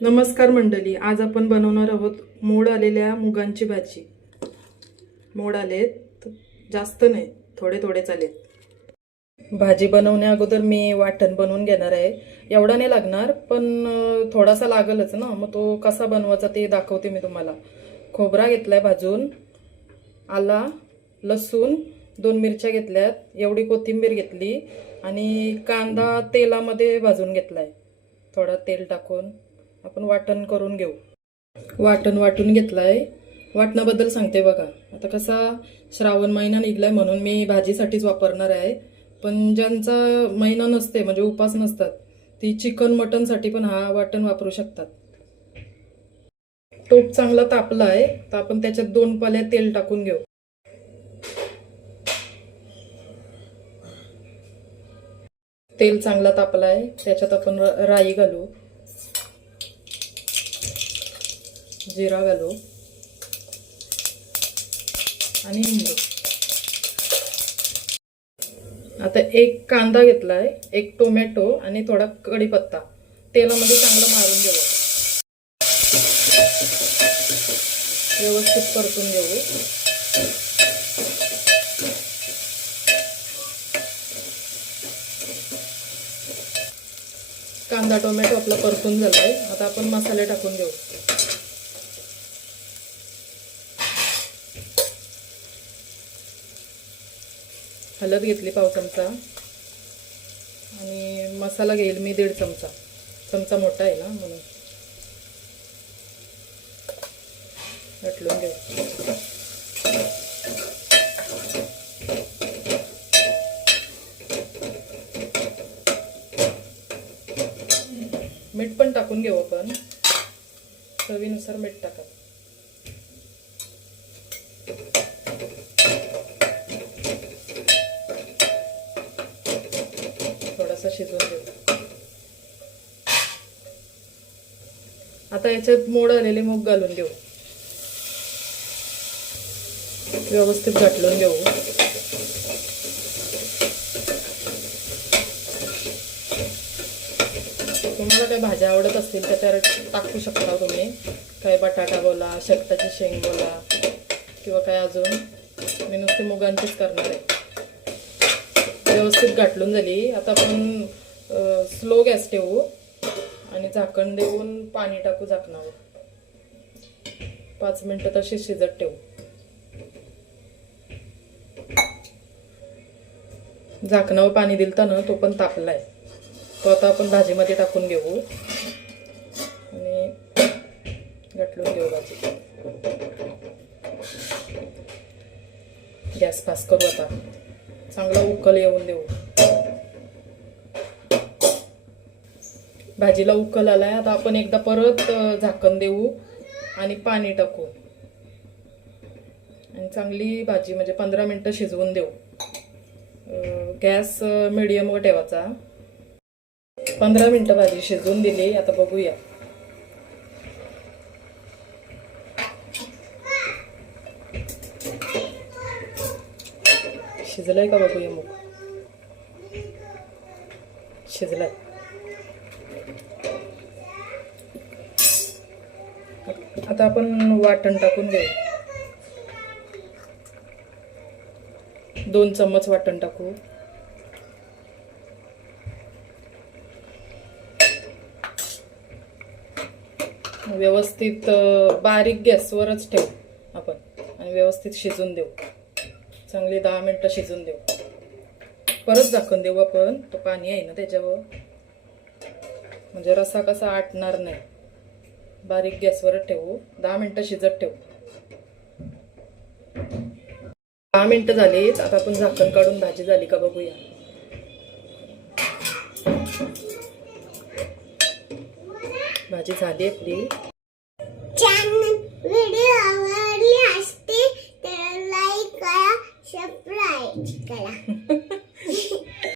नमस्कार मंडळी आज आपण बनवणार आहोत मोड आलेल्या मुगांची भाजी. मोड आलेत जास्त नाही थोडे थोडे आलेत. भाजी बनवण्या अगोदर मी वाटण बनवून घेणार आहे. एवढा नाही लागणार पण थोडासा लागलच ना मग तो कसा बनवायचा ते दाखवते मी तुम्हाला. खोबरा घेतलाय भाजून आला लसूण दोन मिरच्या घेतल्यात एवढी कोथिंबीर घेतली आणि कांदा तेलामध्ये भाजून घेतलाय. थोडं तेल टाकून. आपण वाटण करून घेऊ. वाटण वाटून घेतलंय. वाटणाबद्दल सांगते बघा. आता कसा श्रावण महिना निघलाय म्हणून मी भाजीसाठीच वापरणार आहे. पण ज्यांचा महिना नसते म्हणजे उपास नसतात ती चिकन मटनसाठी पण हा वाटण वापरू शकतात. टोप चांगला तापला आहे तर आपण त्याच्यात दोन पाल्या तेल टाकून घेऊ. तेल चांगला तापला आहे त्याच्यात आपण राई घालू. जिरा घालू. आणि हिंग. आता एक कांदा घेतलाय एक टोमॅटो आणि थोडा कढीपत्ता. तेलामध्ये चांगलं मारून घेऊ व्यवस्थित परतून घेऊ. कांदा टोमॅटो आपला परतून झालाय. आता आपण मसाले टाकून घेऊ. हळद घेतली पाव चमचा. आणि मसाला घेईल मी दीड चमचा. चमचा मोठा आहे ना म्हणून. लटलून घेऊ. मीठ पण टाकून घेऊ आपण. चवीनुसार मीठ टाका. असं शिजवून घेऊ आता याच्यात मोड आलेले मूग घालून देऊ. व्यवस्थित घाटलून देऊ. तुम्हाला काही भाज्या आवडत असतील तर त्या टाकू शकता तुम्ही. काही बटाटा बोला शेकटाची शेंग बोला किंवा काय अजून. मी नुसते मुगांचीच करणार आहे. व्यवस्थित गाठलून झाली. आता आपण स्लो गॅस ठेवू आणि झाकण देऊन पाणी टाकू झाकणावर. पाच मिनटं तशी शिजत ठेवू. झाकणावर पाणी दिलता ना तो पण तापलाय. तो आता आपण भाजीमध्ये टाकून घेऊ आणि गाठलून घेऊ भाजी. गॅस पास करू आता. चांगला उकल येऊन देऊ. भाजीला उकल आलाय. आता आपण एकदा परत झाकण देऊ आणि पाणी टाकू. आणि चांगली भाजी म्हणजे पंधरा मिनटं शिजवून देऊ. गॅस मिडियमवर ठेवायचा. पंधरा मिनटं भाजी शिजवून दिली. आता बघूया. शिजलंय का बघूया मग? शिजलंय. आता आपण वाटण टाकून घेऊ. दोन चम्मच वाटण टाकू. व्यवस्थित बारीक गॅसवरच ठेवू आपण आणि व्यवस्थित शिजून देऊ. चांगली दहा मिनटं शिजून देऊ. परत झाकून देऊ आपण. तो पाणी आहे ना त्याच्यावर. म्हणजे रसा कसा आटणार नाही. बारीक गॅसवर ठेवू. दहा मिनटं शिजत ठेवू. दहा मिनटं झालीत. आता आपण झाकण काढून भाजी झाली का बघूया. भाजी झाली आपली.